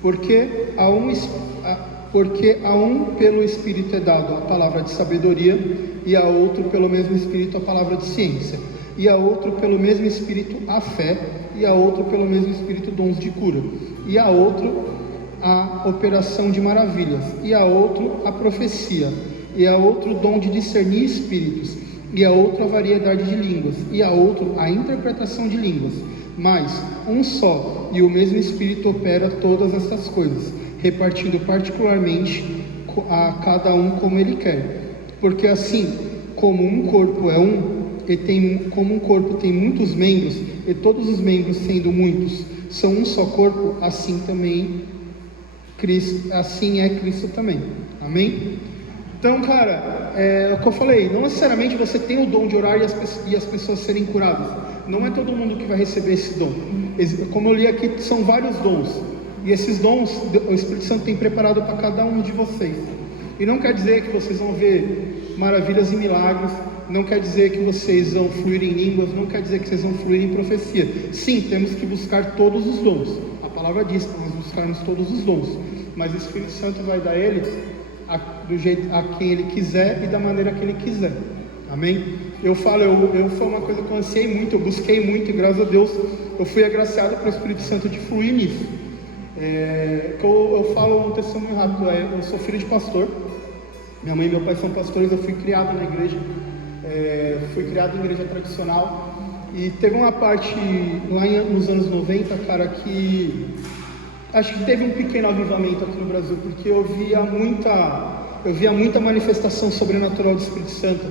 Porque a um pelo Espírito é dado a palavra de sabedoria, e a outro pelo mesmo Espírito a palavra de ciência, e a outro pelo mesmo Espírito a fé, e a outro pelo mesmo Espírito dons de cura, e a outro a operação de maravilhas, e a outro a profecia, e a outro dom de discernir espíritos, e a outro a variedade de línguas, e a outro a interpretação de línguas. Mas um só e o mesmo Espírito opera todas estas coisas, repartindo particularmente a cada um como ele quer. Porque assim como um corpo é como um corpo tem muitos membros, e todos os membros sendo muitos são um só corpo, assim é Cristo também. Amém? Então, cara, é o que eu falei, não necessariamente você tem o dom de orar e as pessoas serem curadas. Não é todo mundo que vai receber esse dom. Como eu li aqui, são vários dons. E esses dons, o Espírito Santo tem preparado para cada um de vocês. E não quer dizer que vocês vão ver maravilhas e milagres, não quer dizer que vocês vão fluir em línguas, não quer dizer que vocês vão fluir em profecia. Sim, temos que buscar todos os dons. A palavra diz para nós buscarmos todos os dons. Mas o Espírito Santo vai dar ele do jeito a quem ele quiser e da maneira que ele quiser. Amém? Eu falo, foi uma coisa que eu ansiei muito, eu busquei muito, e graças a Deus eu fui agraciado pelo Espírito Santo de fluir nisso. Eu falo um testemunho rápido. Eu sou filho de pastor, minha mãe e meu pai são pastores, eu fui criado na igreja, fui criado em igreja tradicional, e teve uma parte lá nos anos 90, cara, que acho que teve um pequeno avivamento aqui no Brasil, porque eu via muita manifestação sobrenatural do Espírito Santo.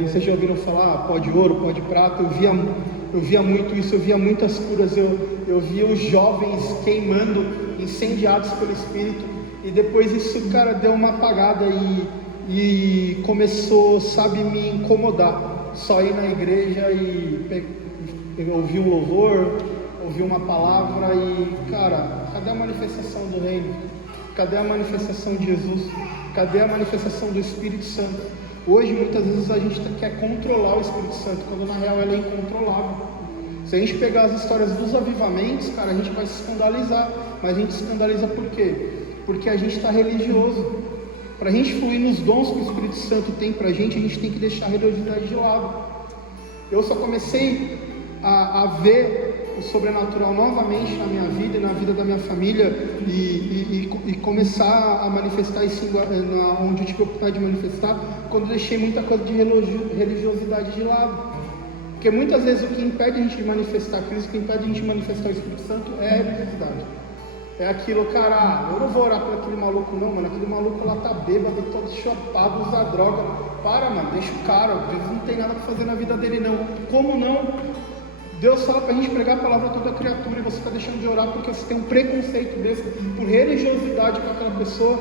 Não sei se já ouviram falar, pó de ouro, pó de prata. Eu via muito isso, eu via muitas curas, eu via os jovens queimando, incendiados pelo Espírito, e depois isso, cara, deu uma apagada e começou, sabe, me incomodar. Só ir na igreja e ouvir um louvor, ouvir uma palavra e, cara, cadê a manifestação do reino? Cadê a manifestação de Jesus? Cadê a manifestação do Espírito Santo? Hoje, muitas vezes, a gente quer controlar o Espírito Santo, quando na real ele é incontrolável. Se a gente pegar as histórias dos avivamentos, cara, a gente vai se escandalizar. Mas a gente se escandaliza por quê? Porque a gente está religioso. Para a gente fluir nos dons que o Espírito Santo tem para a gente tem que deixar a religiosidade de lado. Eu só comecei a ver o sobrenatural novamente na minha vida e na vida da minha família e começar a manifestar isso onde eu tive a oportunidade de manifestar, quando eu deixei muita coisa de religiosidade de lado. Porque muitas vezes o que impede a gente de manifestar Cristo, o que impede a gente de manifestar o Espírito Santo é a religiosidade. É aquilo, cara, eu não vou orar por aquele maluco não, mano, aquele maluco lá tá bêbado, todo chapado, usa droga. Para, mano, deixa o cara, Deus não tem nada para fazer na vida dele não. Como não? Deus fala pra gente pregar a palavra a toda criatura e você está deixando de orar porque você tem um preconceito desse, por religiosidade com aquela pessoa,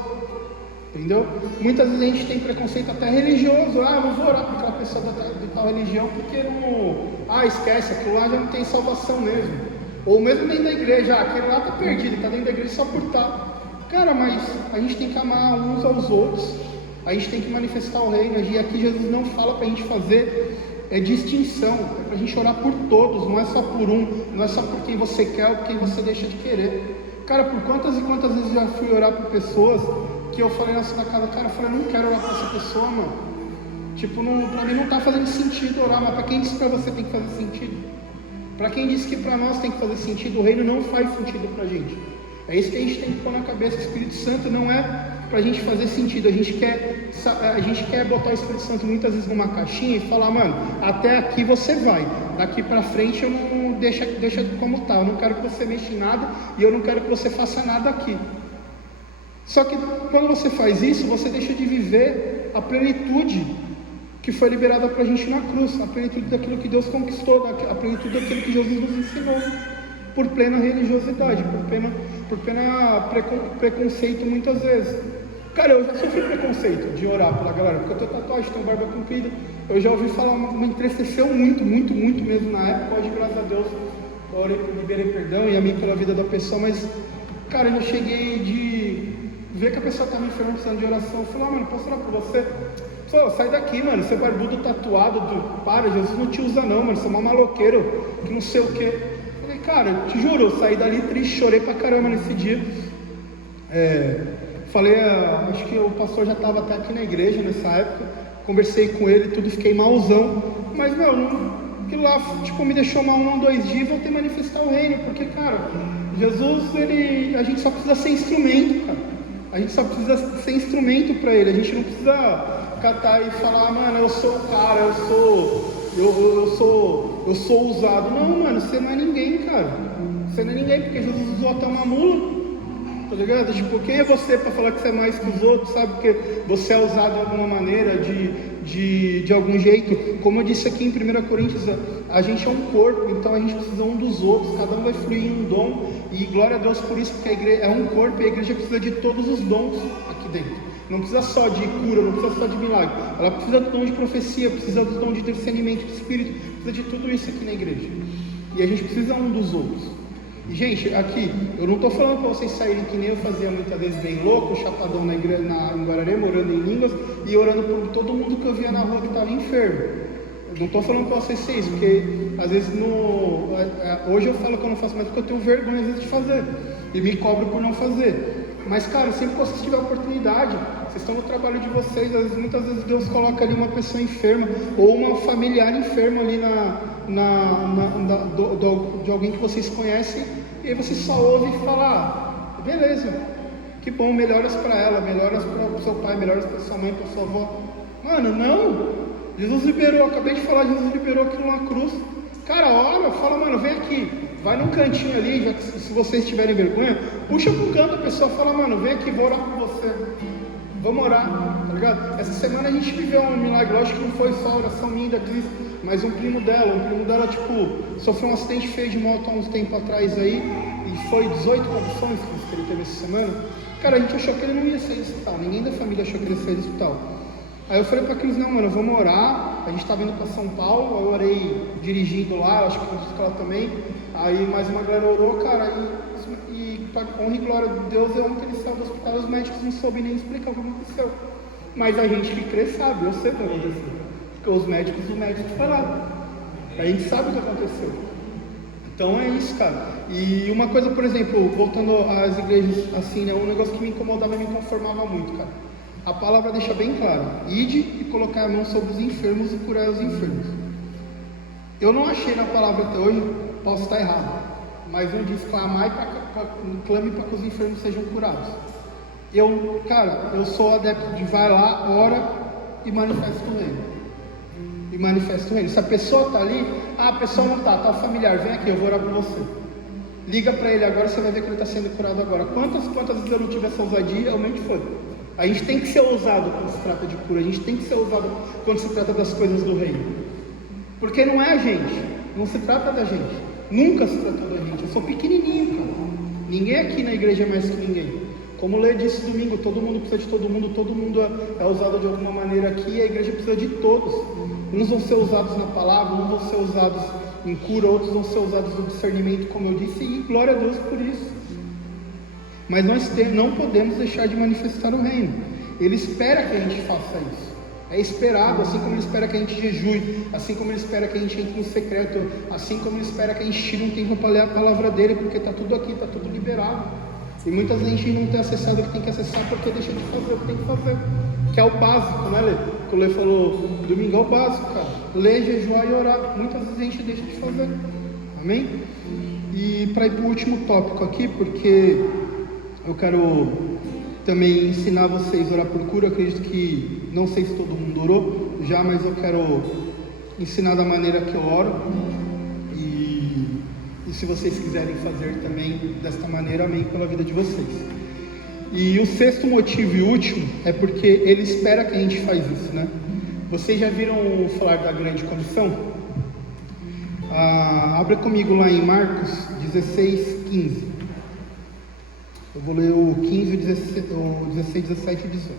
entendeu? Muitas vezes a gente tem preconceito até religioso. Não vou orar por aquela pessoa de tal religião porque não... esquece, aquilo lá já não tem salvação mesmo. Ou mesmo dentro da igreja, aquele lá tá perdido, tá dentro da igreja só por estar. Cara, mas a gente tem que amar uns aos outros, a gente tem que manifestar o reino, e aqui Jesus não fala pra gente fazer distinção, é pra gente orar por todos, não é só por um, não é só por quem você quer ou por quem você deixa de querer. Cara, por quantas e quantas vezes eu já fui orar por pessoas que eu falei na casa, cara, eu falei, não quero orar por essa pessoa, mano. Tipo, pra mim não tá fazendo sentido orar, mas pra quem disse que pra você tem que fazer sentido? Para quem disse que para nós tem que fazer sentido, o reino não faz sentido para a gente. É isso que a gente tem que pôr na cabeça. O Espírito Santo não é para a gente fazer sentido. A gente quer botar o Espírito Santo muitas vezes numa caixinha e falar, mano, até aqui você vai, daqui para frente eu não deixa como tá. Eu não quero que você mexa em nada e eu não quero que você faça nada aqui. Só que quando você faz isso, você deixa de viver a plenitude que foi liberada para a gente na cruz, a plenitude daquilo que Deus conquistou, a plenitude daquilo que Jesus nos ensinou, por plena religiosidade, por plena preconceito muitas vezes. Cara, eu já sofri preconceito de orar pela galera, porque eu tenho tatuagem, tenho barba comprida, eu já ouvi falar, me entristeceu muito mesmo na época. Hoje, graças a Deus, eu liberei perdão e amém pela vida da pessoa, mas, cara, eu já cheguei de ver que a pessoa estava enferma, precisando de oração. Eu falei, mano, posso orar por você? Pô, sai daqui, mano, você é barbudo, tatuado, para, Jesus não te usa não, mano, você é um maloqueiro, que não sei o que. Falei, cara, te juro, eu saí dali triste, chorei pra caramba nesse dia. Falei, acho que o pastor já estava até aqui na igreja nessa época, conversei com ele, tudo, fiquei malzão, mas, meu, aquilo lá, tipo, me deixou mal 1 ou 2 dias e voltei a manifestar o reino, porque, cara, Jesus, a gente só precisa ser instrumento, cara, a gente só precisa ser instrumento para ele, a gente não precisa catar e falar, mano, eu sou o cara, eu sou usado. Não, mano, você não é ninguém, cara. Você não é ninguém, porque Jesus usou até uma mula, tá ligado? Tipo, quem é você para falar que você é mais que os outros, sabe? Porque você é usado de alguma maneira, de algum jeito. Como eu disse aqui em 1 Coríntios, a gente é um corpo, então a gente precisa um dos outros, cada um vai fluir em um dom, e glória a Deus por isso, porque a igreja é um corpo e a igreja precisa de todos os dons aqui dentro. não precisa só de cura, não precisa só de milagre. Ela precisa do dom de profecia, precisa do dom de discernimento do Espírito, precisa de tudo isso aqui na igreja. E a gente precisa um dos outros. E gente, aqui, eu não estou falando para vocês saírem que nem eu fazia muitas vezes bem louco, chapadão em Guararema, orando em línguas e orando por todo mundo que eu via na rua que estava enfermo. Eu não estou falando para vocês ser isso, porque às vezes hoje eu falo que eu não faço mais porque eu tenho vergonha às vezes de fazer e me cobro por não fazer. Mas cara, sempre que vocês tiverem oportunidade, vocês estão no trabalho de vocês, muitas vezes Deus coloca ali uma pessoa enferma ou uma familiar enferma ali de alguém que vocês conhecem, e aí você só ouve e fala, beleza, que bom, melhoras para ela, melhoras para o seu pai, melhoras para sua mãe, para sua avó. Mano, não, Jesus liberou, acabei de falar, Jesus liberou aquilo na cruz. Cara, ora, fala, mano, vem aqui, vai num cantinho ali, já que, se vocês tiverem vergonha, puxa pro canto, a pessoa fala, mano, vem aqui, vou orar por você, vamos orar, tá ligado? Essa semana a gente viveu um milagre, lógico que não foi só a oração minha da Cris, mas um primo dela, tipo, sofreu um acidente feio de moto há uns tempos atrás aí, e foi 18 condições que ele teve essa semana. Cara, a gente achou que ele não ia sair do hospital, ninguém da família achou que ele ia sair do hospital. Aí eu falei pra Cris, não, mano, vamos orar, a gente tava indo pra São Paulo, eu orei dirigindo lá, acho que com ela também, aí mais uma galera orou, cara, e pra honra e glória de Deus, ontem ele saiu do hospital, os médicos não soube nem explicar o que aconteceu. Mas a gente que crê sabe, eu sei o que aconteceu. Porque os médicos falaram. A gente sabe o que aconteceu. Então é isso, cara. E uma coisa, por exemplo, voltando às igrejas assim, né? Um negócio que me incomodava e me conformava muito, cara. A palavra deixa bem claro: ide e colocar a mão sobre os enfermos e curar os enfermos. Eu não achei na palavra até hoje, posso estar errado, mas não diz clamar e clame para que os enfermos sejam curados. Eu sou adepto de vai lá, ora e manifesta o reino. E manifesta o reino. Se a pessoa está ali, a pessoa não está, está o familiar, vem aqui, eu vou orar por você. Liga para ele agora, você vai ver que ele está sendo curado agora. Quantas vezes eu não tive essa ousadia, realmente foi. A gente tem que ser ousado quando se trata de cura, a gente tem que ser ousado quando se trata das coisas do reino. Porque não é a gente, não se trata da gente, nunca se tratou da gente. Eu sou pequenininho, cara. Ninguém aqui na igreja é mais que ninguém. Como o Lê disse domingo, todo mundo precisa de todo mundo é usado de alguma maneira aqui, e a igreja precisa de todos. Uns vão ser usados na palavra, uns vão ser usados em cura, outros vão ser usados no discernimento, como eu disse, e glória a Deus por isso. Mas nós não podemos deixar de manifestar o reino. Ele espera que a gente faça isso. É esperado, assim como ele espera que a gente jejue, assim como ele espera que a gente entre no secreto, assim como ele espera que a gente tire um tempo para ler a palavra dele, porque está tudo aqui, está tudo liberado. E muitas vezes a gente não tem acessado o que tem que acessar porque deixa de fazer o que tem que fazer, que é o básico, né, Lê? O Lê falou domingo, é o básico, cara. Ler, jejuar e orar. Muitas vezes a gente deixa de fazer. Amém? E para ir para o último tópico aqui, porque eu quero também ensinar vocês a orar por cura. Eu acredito que, não sei se todo mundo orou já, mas eu quero ensinar da maneira que eu oro. E se vocês quiserem fazer também desta maneira, amém, pela vida de vocês. E o sexto motivo e último é porque ele espera que a gente faz isso, né? Vocês já viram falar da grande comissão? Abra comigo lá em Marcos 16, 15. Eu vou ler o 15, o 16, 17 e 18.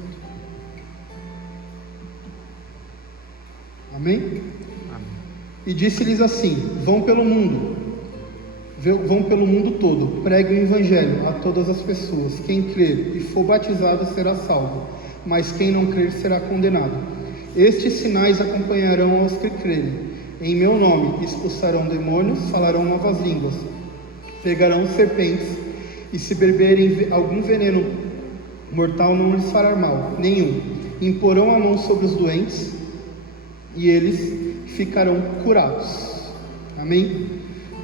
Amém? Amém. E disse-lhes assim: vão pelo mundo todo, pregue o evangelho a todas as pessoas. Quem crer e for batizado será salvo, mas quem não crer será condenado. Estes sinais acompanharão aos que crerem. Em meu nome expulsarão demônios, falarão novas línguas, pegarão serpentes, e se beberem algum veneno mortal não lhes fará mal nenhum. Imporão a mão sobre os doentes e eles ficarão curados. Amém?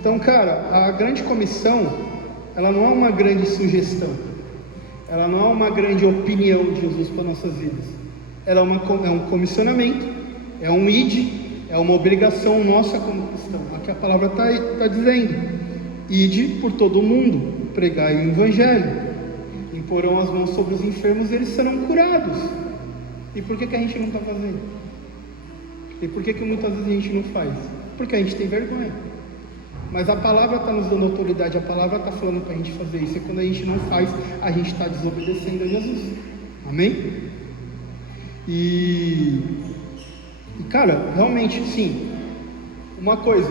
Então, cara, a grande comissão, ela não é uma grande sugestão, ela não é uma grande opinião de Jesus para nossas vidas. Ela é um comissionamento, é um ide, é uma obrigação nossa como cristão. Aqui a palavra está dizendo: ide por todo o mundo, pregai o evangelho, imporão as mãos sobre os enfermos e eles serão curados. E por que a gente não está fazendo? E por que muitas vezes a gente não faz? Porque a gente tem vergonha. Mas a palavra está nos dando autoridade, a palavra está falando para a gente fazer isso. E quando a gente não faz, a gente está desobedecendo a Jesus. Amém? E cara, realmente, sim, uma coisa,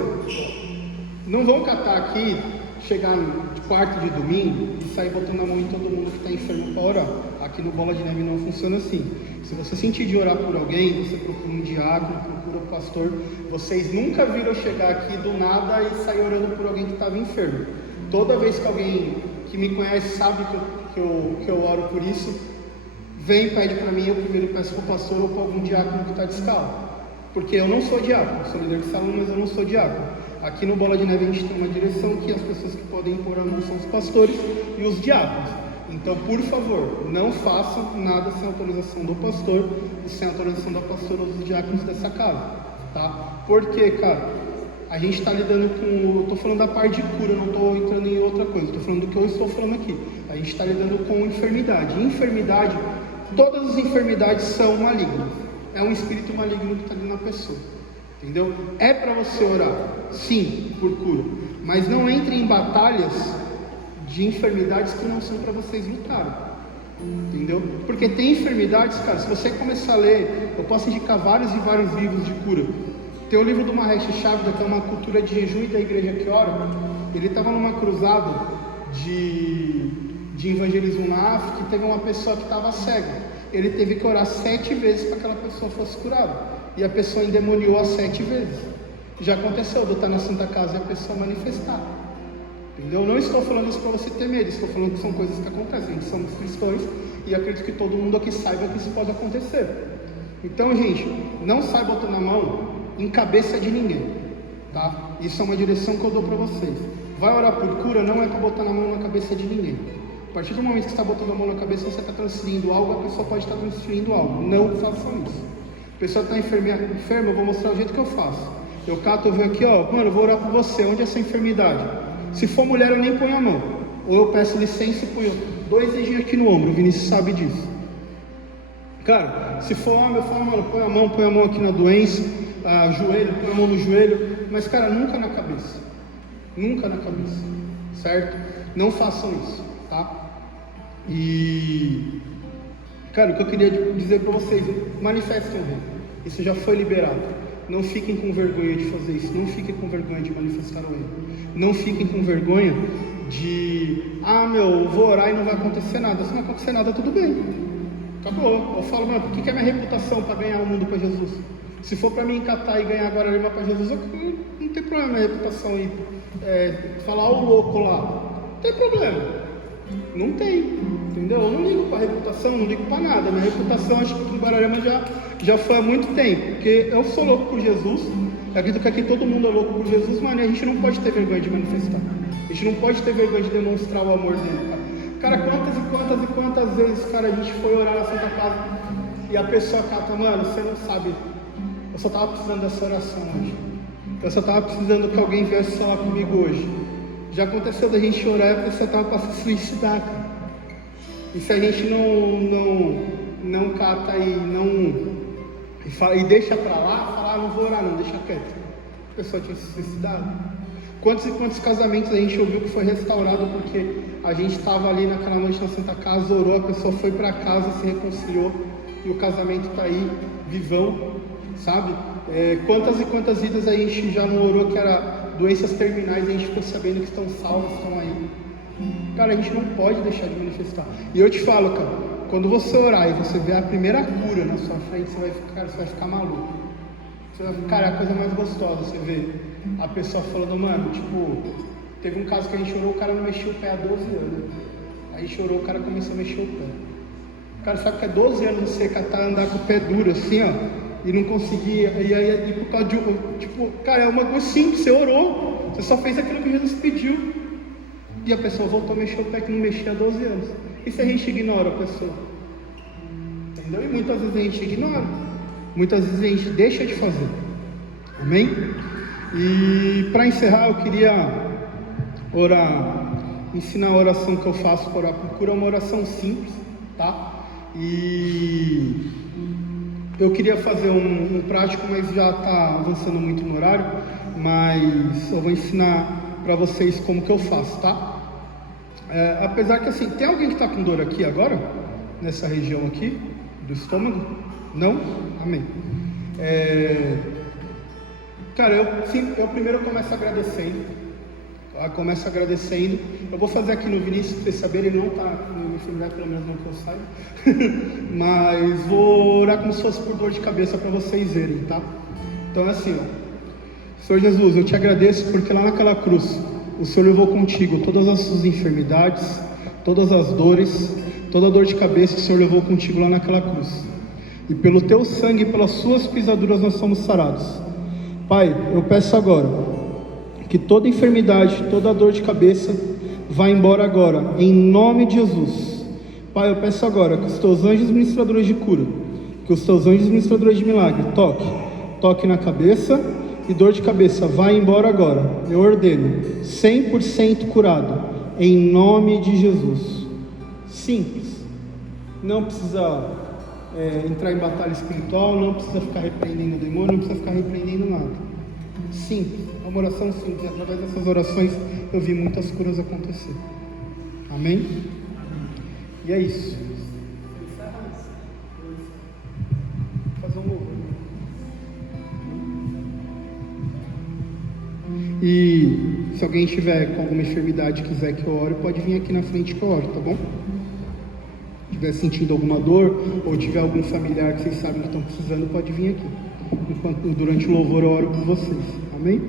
não vão catar aqui, chegar no quarto de domingo e sair botando a mão em todo mundo que está enfermo para orar. Aqui no Bola de Neve não funciona assim. Se você sentir de orar por alguém, você procura um diácono, procura um pastor. Vocês nunca viram chegar aqui do nada e sair orando por alguém que estava enfermo. Toda vez que alguém que me conhece sabe que eu oro por isso, vem e pede para mim, eu primeiro peço para o pastor ou para algum diácono que está descalço. Porque eu não sou diácono, sou líder de salão, mas eu não sou diácono. Aqui no Bola de Neve a gente tem uma direção que as pessoas que podem impor a mão são os pastores e os diáconos. Então, por favor, não façam nada sem autorização do pastor e sem autorização da pastora ou dos diáconos dessa casa, tá? Porque, cara, a gente está lidando com... Eu estou falando da parte de cura, não estou entrando em outra coisa, estou falando do que eu estou falando aqui. A gente está lidando com enfermidade. Enfermidade, todas as enfermidades são malignas. É um espírito maligno que está ali na pessoa. Entendeu? É para você orar, sim, por cura, mas não entre em batalhas de enfermidades que não são para vocês lutarem. Entendeu? Porque tem enfermidades, cara, se você começar a ler, eu posso indicar vários e vários livros de cura. Tem o livro do Mahesh Chavda, que é uma cultura de jejum e da igreja que ora. Ele estava numa cruzada de evangelismo na África e teve uma pessoa que estava cega. Ele teve que orar 7 vezes para que aquela pessoa fosse curada. E a pessoa endemoniou as 7 vezes. Já aconteceu de eu estar na Santa Casa e a pessoa manifestar. Entendeu? Não estou falando isso para você ter medo, estou falando que são coisas que acontecem. A gente somos cristãos e acredito que todo mundo aqui saiba que isso pode acontecer. Então, gente, não sai botando a mão em cabeça de ninguém, tá? Isso é uma direção que eu dou para vocês. Vai orar por cura, não é para botar na mão na cabeça de ninguém. A partir do momento que você está botando a mão na cabeça, você está transferindo algo, a pessoa pode estar transferindo algo. Não façam isso. A pessoa está enferma, eu vou mostrar o jeito que eu faço. Eu cato, eu venho aqui, ó, mano, eu vou orar por você. Onde é essa enfermidade? Se for mulher, eu nem ponho a mão. Ou eu peço licença e ponho 2 dedinhos aqui no ombro. O Vinícius sabe disso. Cara, se for homem, eu falo, mano, põe a mão aqui na doença, joelho, põe a mão no joelho. Mas, cara, nunca na cabeça. Nunca na cabeça. Certo? Não façam isso, tá? E, cara, o que eu queria dizer para vocês, manifestem o reino. Isso já foi liberado. Não fiquem com vergonha de fazer isso. Não fiquem com vergonha de manifestar o reino. Não fiquem com vergonha de, eu vou orar e não vai acontecer nada. Se não acontecer nada, tudo bem. Acabou. Eu falo, mano, o que é minha reputação para ganhar o mundo para Jesus? Se for para mim catar e ganhar agora levar para Jesus, não tem problema minha reputação aí. Falar o louco lá, não tem problema. Não tem, entendeu? Eu não ligo para reputação, não ligo para nada. Minha reputação, acho que aqui em Guararema já foi há muito tempo, porque eu sou louco por Jesus. Eu acredito que aqui todo mundo é louco por Jesus, mano, e a gente não pode ter vergonha de manifestar. A gente não pode ter vergonha de demonstrar o amor dele, cara. Cara, quantas vezes, cara, a gente foi orar na Santa Casa e a pessoa cata, mano, você não sabe, eu só tava precisando dessa oração hoje. Eu só tava precisando que alguém viesse falar comigo hoje. Já aconteceu da gente orar e a pessoa estava para se suicidar, cara. E se a gente não cata e deixa para lá, falar, não vou orar não, deixa quieto. A pessoa tinha se suicidado. Quantos e quantos casamentos a gente ouviu que foi restaurado porque a gente estava ali naquela noite na Santa Casa, orou, a pessoa foi para casa, se reconciliou e o casamento está aí, vivão, sabe? Quantas e quantas vidas a gente já não orou que era doenças terminais e a gente ficou sabendo que estão salvas, estão aí. Cara, a gente não pode deixar de manifestar. E eu te falo, cara, quando você orar e você ver a primeira cura na sua frente, você vai ficar maluco. Cara, é a coisa mais gostosa, você vê a pessoa falando, mano, tipo, teve um caso que a gente orou, o cara não mexia o pé há 12 anos. Aí a gente orou, o cara começou a mexer o pé. Cara, sabe que é 12 anos você andar com o pé duro assim, ó, e não conseguia, e aí por causa de, tipo, cara, é uma coisa simples, você orou, você só fez aquilo que Jesus pediu, e a pessoa voltou a mexer o pé que não mexia há 12 anos. E se a gente ignora a pessoa? Entendeu? E muitas vezes a gente ignora, muitas vezes a gente deixa de fazer. Amém? E para encerrar, eu queria ensinar a oração que eu faço para orar por cura. É uma oração simples, tá? E eu queria fazer um prático, mas já está avançando muito no horário, mas eu vou ensinar para vocês como que eu faço, tá? Apesar que assim, tem alguém que está com dor aqui agora? Nessa região aqui, do estômago? Não? Amém. Cara, eu primeiro começo agradecendo. Eu vou fazer aqui no Vinícius, pra vocês saberem, ele não está no enfermidade, pelo menos não que eu saiba. Mas vou orar como se fosse por dor de cabeça para vocês verem, tá? Então é assim, ó. Senhor Jesus, eu te agradeço porque lá naquela cruz, o Senhor levou contigo todas as suas enfermidades, todas as dores, toda a dor de cabeça que o Senhor levou contigo lá naquela cruz. E pelo teu sangue e pelas suas pisaduras nós somos sarados. Pai, eu peço agora que toda enfermidade, toda dor de cabeça vá embora agora, em nome de Jesus. Pai, eu peço agora que os teus anjos ministradores de cura, que os teus anjos ministradores de milagre toque na cabeça, e dor de cabeça vai embora agora. Eu ordeno 100% curado, em nome de Jesus. Simples. Não precisa entrar em batalha espiritual, não precisa ficar repreendendo o demônio, não precisa ficar repreendendo nada. Simples. É uma oração simples, e através dessas orações eu vi muitas curas acontecer. Amém? E é isso. Vou fazer um louvor. E se alguém tiver com alguma enfermidade e quiser que eu ore, pode vir aqui na frente que eu oro, tá bom? Se estiver sentindo alguma dor, ou tiver algum familiar que vocês sabem que estão precisando, pode vir aqui. Durante o louvor eu oro por vocês. Amém?